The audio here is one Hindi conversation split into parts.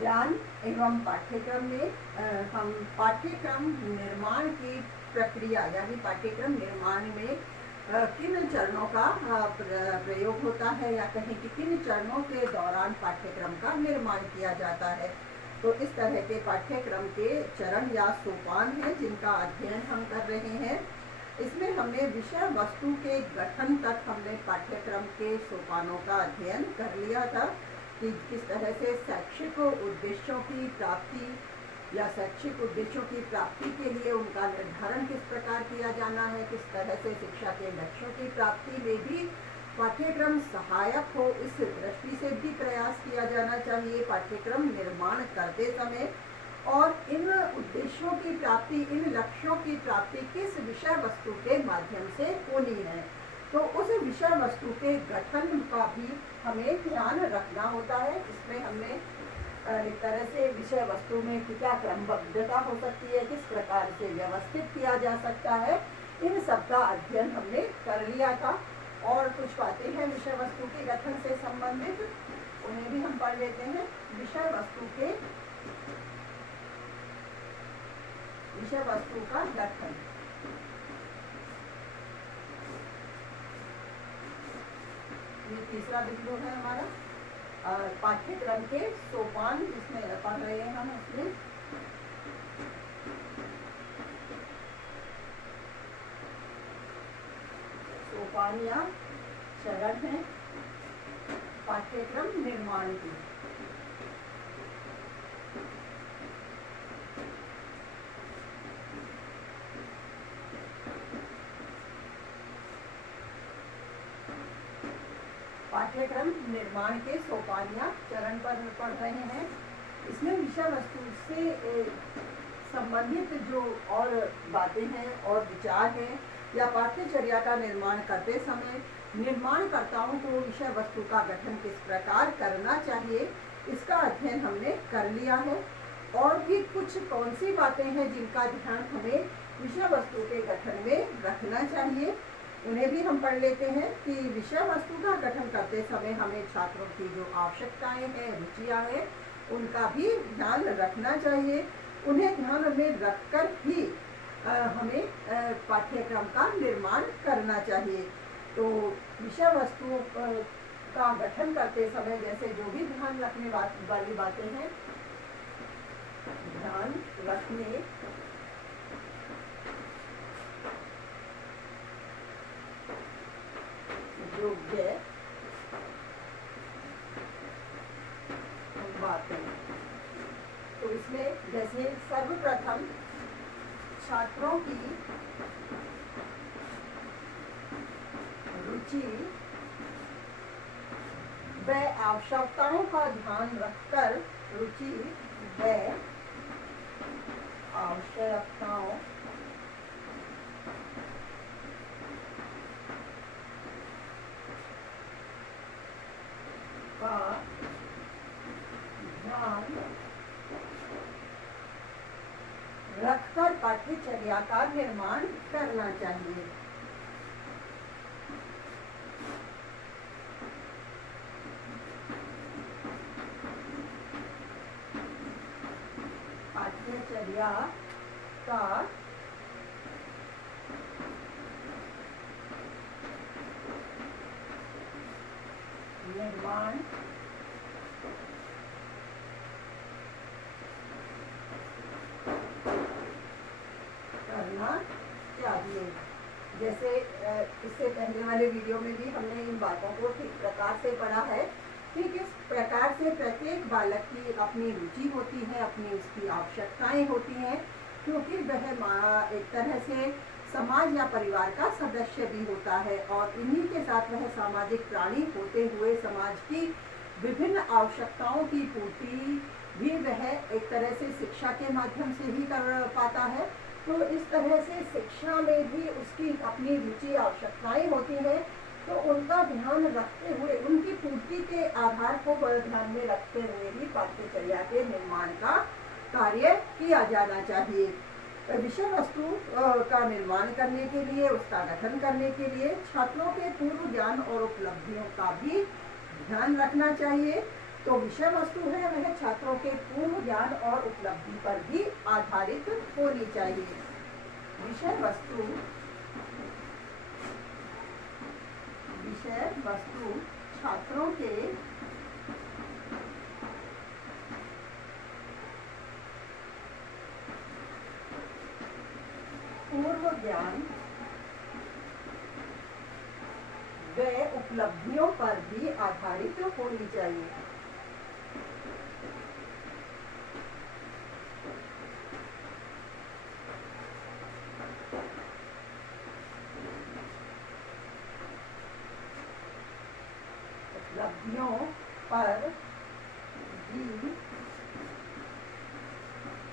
ज्ञान एवं पाठ्यक्रम में हम पाठ्यक्रम निर्माण की प्रक्रिया यानी पाठ्यक्रम निर्माण में किन चरणों का प्रयोग होता है या कहीं कि किन चरणों के दौरान पाठ्यक्रम का निर्माण किया जाता है। तो इस तरह के पाठ्यक्रम के चरण या सोपान हैं जिनका अध्ययन हम कर रहे हैं। इसमें हमने विषय वस्तु के गठन तक हमने पाठ्यक्रम के सोपानों का अध्ययन कर लिया था कि किस तरह से शैक्षिक उद्देश्यों की प्राप्ति या शैक्षिक उद्देश्यों की प्राप्ति के लिए उनका निर्धारण किस प्रकार किया जाना है, किस तरह से शिक्षा के लक्ष्यों की प्राप्ति में भी पाठ्यक्रम सहायक हो, इस दृष्टि से भी प्रयास किया जाना चाहिए पाठ्यक्रम निर्माण करते समय। और इन उद्देश्यों की प्राप्ति, इन लक्ष्यों की प्राप्ति किस विषय वस्तु के माध्यम से होनी है, तो उस विषय वस्तु के गठन का भी हमें ध्यान रखना होता है। इसमें हमने एक तरह से विषय वस्तु में क्या क्रमबद्धता हो सकती है, किस प्रकार से व्यवस्थित किया जा सकता है, इन सब का अध्ययन हमने कर लिया था। और कुछ बातें हैं विषय वस्तु के गठन से संबंधित, उन्हें भी हम पढ़ लेते हैं। विषय वस्तु का गठन। ये तीसरा बिंदु है हमारा पाठ्यक्रम के सोपान जिसमें पढ़ रहे हैं हम। उसमें सोपान या चरण है पाठ्यक्रम निर्माण की। पाठ्यक्रम निर्माण के सोपान या चरण पर पढ़ रहे हैं। इसमें विषय वस्तु से संबंधित जो और बातें हैं और विचार हैं या पाठ्यचर्या का निर्माण करते समय निर्माणकर्ताओं को विषय वस्तु का गठन किस प्रकार करना चाहिए, इसका अध्ययन हमने कर लिया है। और भी कुछ कौन सी बातें हैं जिनका ध्यान हमें विषय वस्तु के गठन में रखना चाहिए, उन्हें भी हम पढ़ लेते हैं। कि विषय वस्तु का गठन करते समय हमें छात्रों की जो आवश्यकताएं हैं, रुचियां हैं, उनका भी ध्यान रखना चाहिए। उन्हें ध्यान में रखकर ही हमें पाठ्यक्रम का निर्माण करना चाहिए। तो विषय वस्तुओं का गठन करते समय जैसे जो भी ध्यान रखने वाली बातें हैं, ध्यान रखने योग्य बातें, तो इसमें जैसे सर्वप्रथम छात्रों की रुचि व आवश्यकताओं का ध्यान रखकर, रुचि व आवश्यकताओं का ध्यान रखकर पाठ्यचर्या का निर्माण करना चाहिए। पाठ्यचर्या का निर्माण करना चाहिए। जैसे इससे पहले वाले वीडियो में भी हमने इन बातों को ठीक प्रकार से पढ़ा है कि किस प्रकार से प्रत्येक बालक की अपनी रुचि होती है, अपनी उसकी आवश्यकताएं होती हैं, क्योंकि वह एक तरह से समाज या परिवार का सदस्य भी होता है और इन्हीं के साथ वह सामाजिक प्राणी होते हुए समाज की विभिन्न आवश्यकताओं की पूर्ति भी वह एक तरह से शिक्षा के माध्यम से ही कर पाता है। तो इस तरह से शिक्षा में भी उसकी अपनी रुचि आवश्यकताएं होती हैं, तो उनका ध्यान रखते हुए, उनकी पूर्ति के आधार को ध्यान में रखते हुए ही पाठ्यचर्या के निर्माण का कार्य किया जाना चाहिए। विषय वस्तु का निर्माण करने के लिए, उसका गठन करने के लिए छात्रों के पूर्व ज्ञान और उपलब्धियों का भी ध्यान रखना चाहिए। तो विषय वस्तु है वह छात्रों के पूर्व ज्ञान और उपलब्धि पर भी आधारित होनी चाहिए। विषय वस्तु छात्रों के पूर्व ज्ञान व उपलब्धियों पर भी आधारित होनी चाहिए। उपलब्धियों पर भी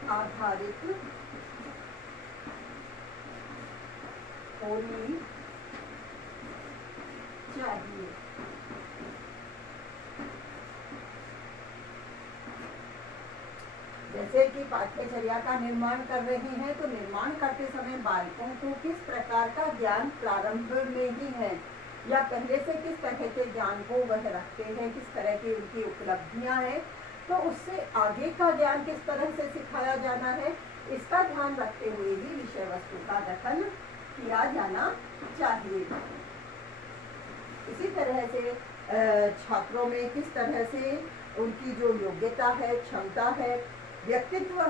आधारित होनी चाहिए। जैसे कि पाठ्यचर्या का निर्माण कर रहे हैं तो निर्माण करते समय बालकों को किस प्रकार का ज्ञान प्रारंभ में ही है या पहले से किस तरह के ज्ञान को वह रखते हैं, किस तरह की उनकी उपलब्धियां हैं, तो उससे आगे का ज्ञान किस तरह से सिखाया जाना है, इसका ध्यान रखते हुए ही विषय वस्तु का गठन किया जाना चाहिए। इसी तरह से छात्रों में किस तरह से उनकी जो योग्यता है, क्षमता है, व्यक्तित्व,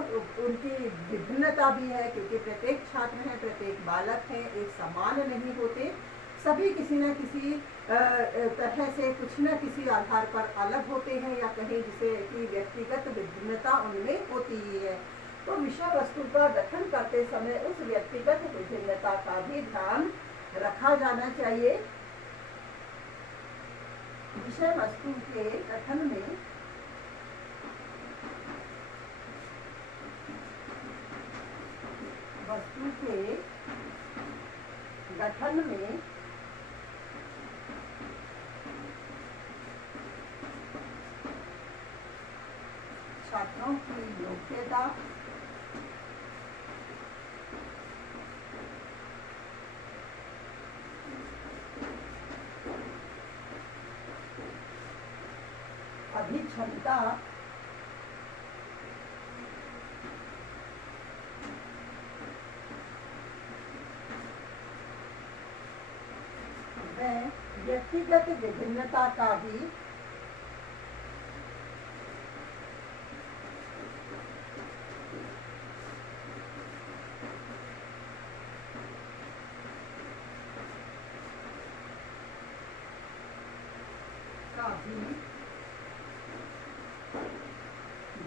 उनकी विभिन्नता भी है, क्योंकि प्रत्येक छात्र है, प्रत्येक बालक है, एक समान नहीं होते, सभी किसी न किसी तरह से कुछ न किसी आधार पर अलग होते हैं या कहीं जिसे कि व्यक्तिगत विभिन्नता उनमें होती ही है। तो विषय वस्तु का गठन करते समय उस व्यक्तिगत विभिन्नता का भी ध्यान रखा जाना चाहिए। विषय वस्तु के गठन में छात्रों की योग्यता, अभिक्षमता, व व्यक्तिगत विभिन्नता का भी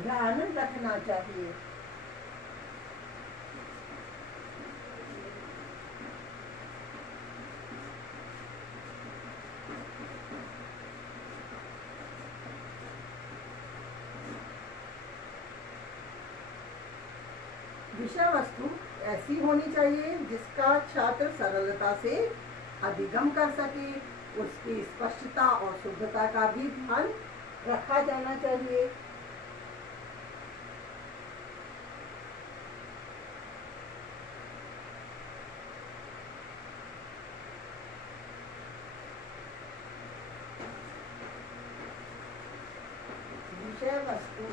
ध्यान रखना चाहिए। विषय वस्तु ऐसी होनी चाहिए जिसका छात्र सरलता से अधिगम कर सके, उसकी स्पष्टता और शुद्धता का भी ध्यान रखा जाना चाहिए। विषय वस्तु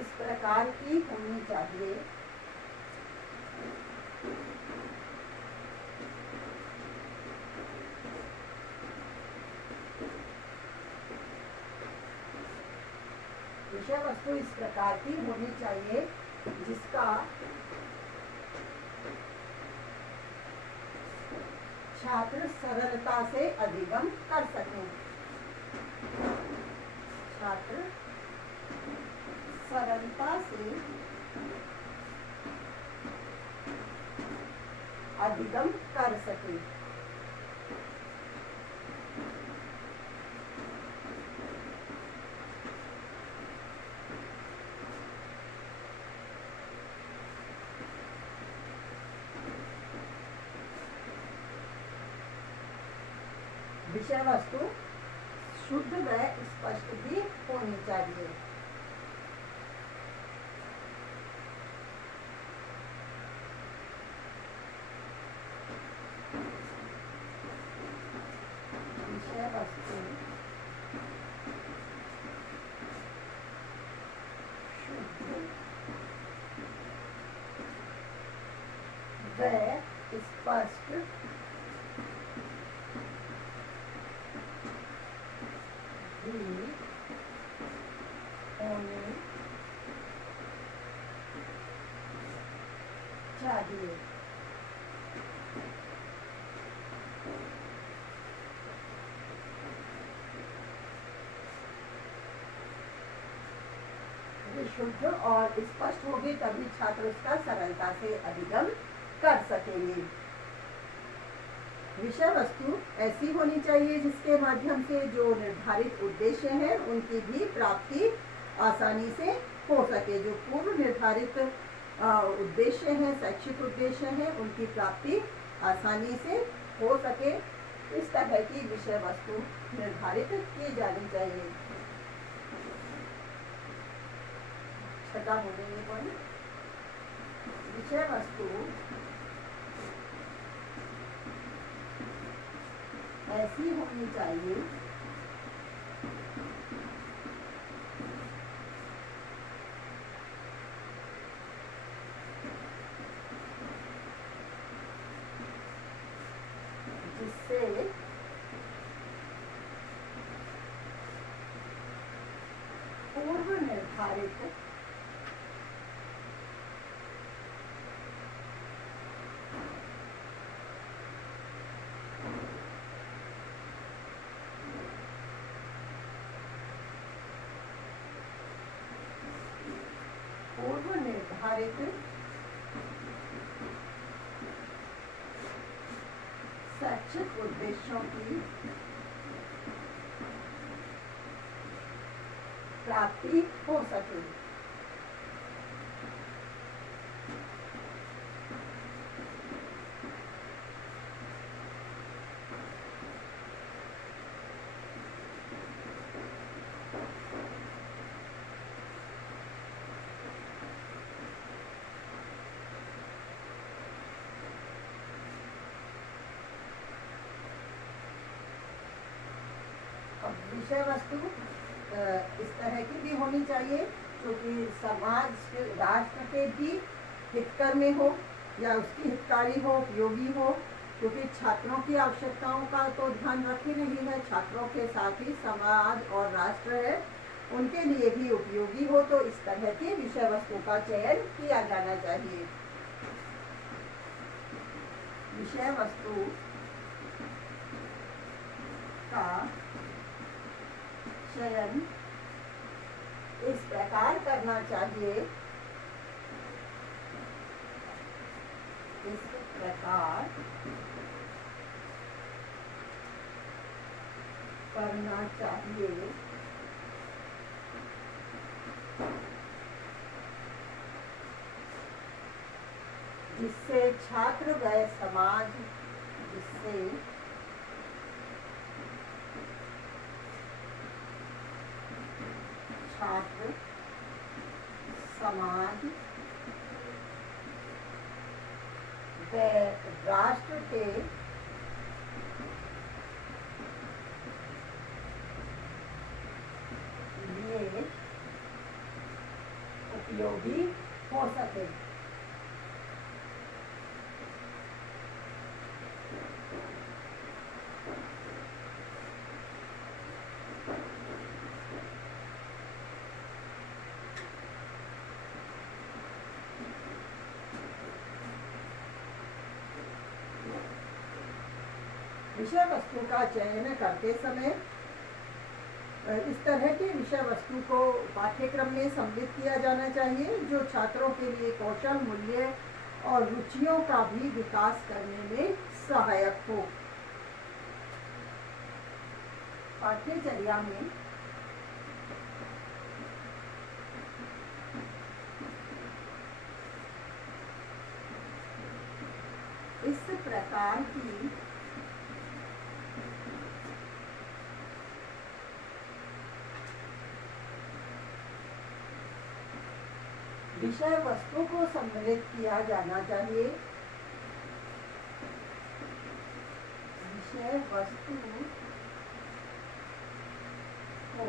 इस प्रकार की होनी चाहिए विषय वस्तु इस प्रकार की होनी चाहिए जिसका छात्र सरलता से अधिगम कर सकें। छात्र सरलता से अधिगम कर सके। विषय वस्तु शुद्ध व स्पष्ट भी होनी चाहिए। व स्पष्ट भी होनी चाहिए। शुद्ध और स्पष्ट होगी तभी छात्र उसका सरलता से अधिगम कर सकेंगे। विषय वस्तु ऐसी होनी चाहिए जिसके माध्यम से जो निर्धारित उद्देश्य हैं उनकी भी प्राप्ति आसानी से हो सके। जो पूर्व निर्धारित उद्देश्य हैं, शैक्षिक उद्देश्य हैं, उनकी प्राप्ति आसानी से हो सके, इस तरह की विषय वस्तु निर्धारित की जानी चाहिए। छठा बोलेंगे कौन? विषय वस्तु ऐसी होनी चाहिए जिससे पूर्व निर्धारित शैक्षिक उद्देश्यों की प्राप्ति हो सके। विषय वस्तु इस तरह की भी होनी चाहिए जो कि समाज, राष्ट्र के भी हितकर में हो या उसकी हितकारी हो, उपयोगी हो, क्योंकि छात्रों की आवश्यकताओं का तो ध्यान रख ही नहीं है, छात्रों के साथ ही समाज और राष्ट्र है उनके लिए भी उपयोगी हो। तो इस तरह की विषय वस्तु का चयन किया जाना चाहिए। विषय वस्तु का चयन इस प्रकार करना चाहिए, इस प्रकार करना चाहिए जिससे छात्र व समाज, जिससे छात्र, समाज व राष्ट्र के लिए उपयोगी हो सके। विषय वस्तु का चयन करते समय इस तरह के विषय वस्तु को पाठ्यक्रम में सम्मिलित किया जाना चाहिए जो छात्रों के लिए कौशल, मूल्य और रुचियों का भी विकास करने में सहायक हो। पाठ्यचर्या में इस प्रकार की विषय वस्तु को सम्मिलित किया जाना चाहिए। विषय वस्तु को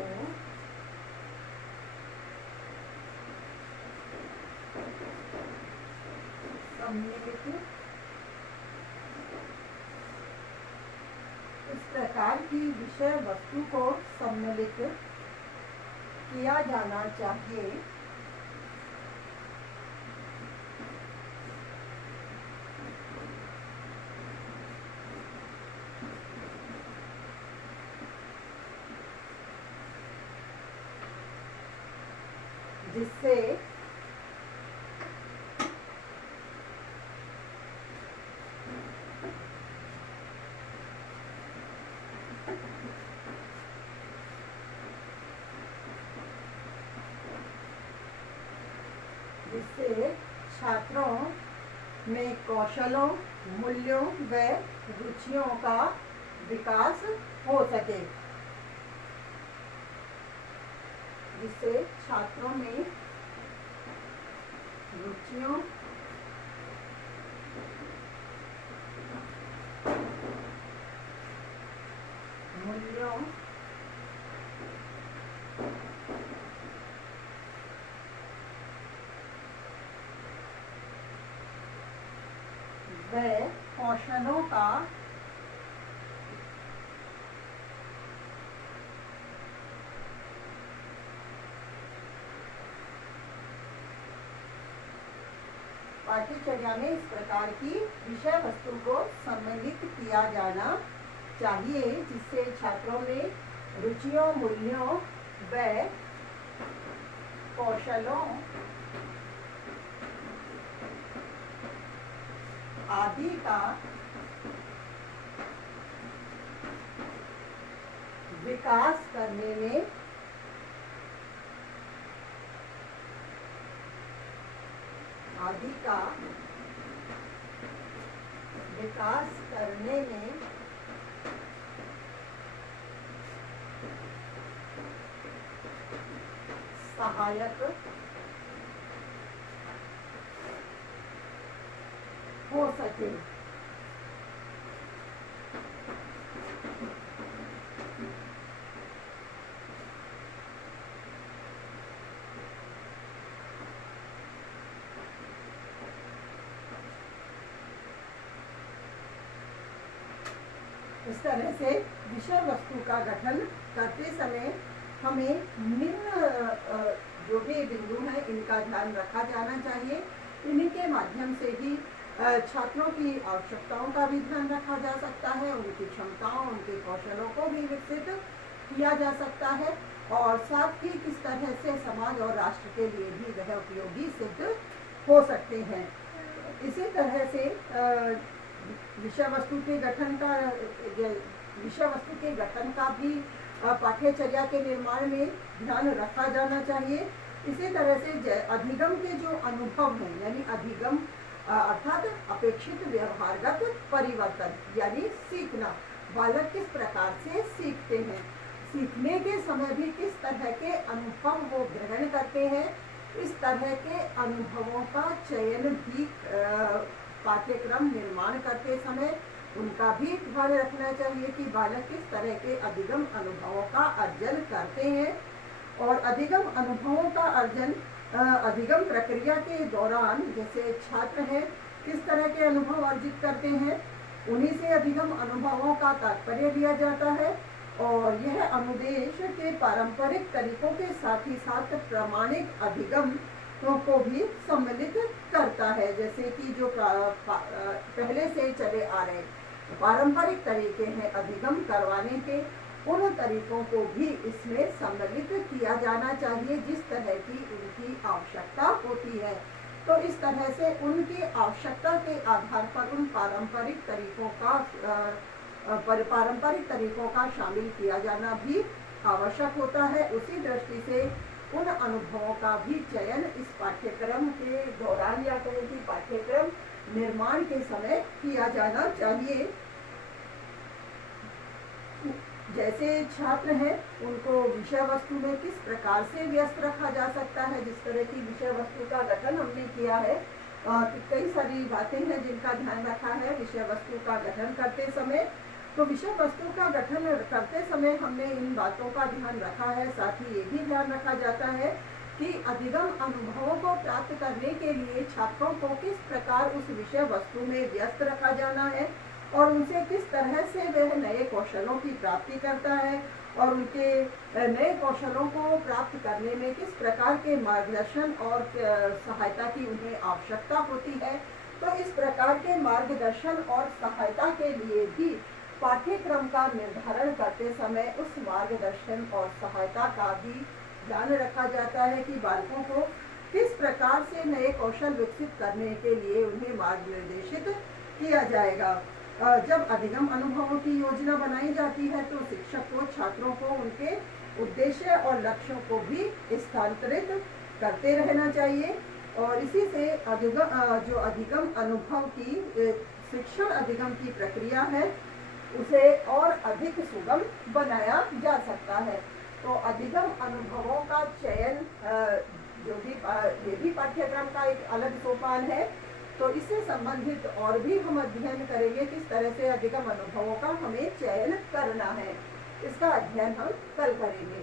सम्मिलित इस प्रकार की विषय वस्तु को सम्मिलित किया जाना चाहिए जिससे छात्रों में कौशलों, मूल्यों व रुचियों का विकास हो सके, जिससे छात्रों में रुचियों मूल्यों व कौशलों का पाठ्यचर्या में इस प्रकार की विषय वस्तु को सम्मिलित किया जाना चाहिए, जिससे छात्रों में रुचियों, मूल्यों व कौशलों आदि का विकास करने में सहायक हो सके। इस तरह से विषय वस्तु का गठन करते समय हमें निम्न जो भी बिंदु हैं इनका ध्यान रखा जाना चाहिए। इन्हीं के माध्यम से ही छात्रों की आवश्यकताओं का भी ध्यान रखा जा सकता है, उनकी क्षमताओं, उनके कौशलों को भी विकसित किया जा सकता है और साथ ही किस तरह से समाज और राष्ट्र के लिए भी वह उपयोगी सिद्ध हो सकते हैं। इसी तरह से विषय वस्तु के गठन का भी पाठ्यचर्या के निर्माण में ध्यान रखा जाना चाहिए। इसी तरह से अधिगम के जो अनुभव हैं, यानी अधिगम अर्थात अपेक्षित व्यवहारगत परिवर्तन, यानी सीखना, बालक किस प्रकार से सीखते हैं, सीखने के समय भी किस तरह के अनुभव वो ग्रहण करते हैं, इस तरह के अनुभवों का चयन भी पाठ्यक्रम निर्माण करते समय उनका भी ध्यान रखना चाहिए कि बालक किस तरह के अधिगम अनुभवों का अर्जन करते हैं। और अधिगम अनुभवों का अर्जन अधिगम प्रक्रिया के दौरान जैसे छात्र हैं किस तरह के अनुभव अर्जित करते हैं, उन्हीं से अधिगम अनुभवों का तात्पर्य लिया जाता है और यह अनुदेश के पारंपरिक तरीकों के साथ ही साथ प्रामाणिक अधिगम को भी सम्मिलित करता है। जैसे कि जो पहले से चले आ रहे पारंपरिक तरीके हैं अधिगम करवाने के, उन तरीकों को भी इसमें सम्मिलित किया जाना चाहिए जिस तरह की उनकी आवश्यकता होती है। तो इस तरह से उनकी आवश्यकता के आधार पर उन पारंपरिक तरीकों का शामिल किया जाना भी आवश्यक होता है। उसी दृष्टि से उन अनुभवों का भी चयन इस पाठ्यक्रम के दौरान या कहें कि पाठ्यक्रम निर्माण के समय किया जाना चाहिए। जैसे छात्र हैं उनको विषय वस्तु में किस प्रकार से व्यस्त रखा जा सकता है, जिस तरह की विषय वस्तु का गठन हमने किया है, कई सारी बातें हैं जिनका ध्यान रखा है विषय वस्तु का गठन करते समय। तो विषय वस्तु का गठन करते समय हमने इन बातों का ध्यान रखा है। साथ ही ये भी ध्यान रखा जाता है कि अधिगम अनुभवों को प्राप्त करने के लिए छात्रों को किस प्रकार उस विषय वस्तु में व्यस्त रखा जाना है और उनसे किस तरह से वह नए कौशलों की प्राप्ति करता है और उनके नए कौशलों को प्राप्त करने में किस प्रकार के मार्गदर्शन और सहायता की उन्हें आवश्यकता होती है। तो इस प्रकार के मार्गदर्शन और सहायता के लिए भी पाठ्यक्रम का निर्धारण करते समय उस मार्गदर्शन और सहायता का भी ध्यान रखा जाता है कि बालकों को किस प्रकार से नए कौशल विकसित करने के लिए उन्हें मार्गनिर्देशित किया जाएगा। जब अधिगम अनुभवों की योजना बनाई जाती है तो शिक्षक को छात्रों को उनके उद्देश्य और लक्ष्यों को भी स्थानांतरित करते रहना चाहिए और इसी से जो अधिगम अनुभव की शिक्षण अधिगम की प्रक्रिया है उसे और अधिक सुगम बनाया जा सकता है। तो अधिगम अनुभवों का चयन जो भी ये भी पाठ्यक्रम का एक अलग सोपान है। तो इससे संबंधित और भी हम अध्ययन करेंगे किस तरह से अधिगम अनुभवों का हमें चयन करना है। इसका अध्ययन हम कल करेंगे।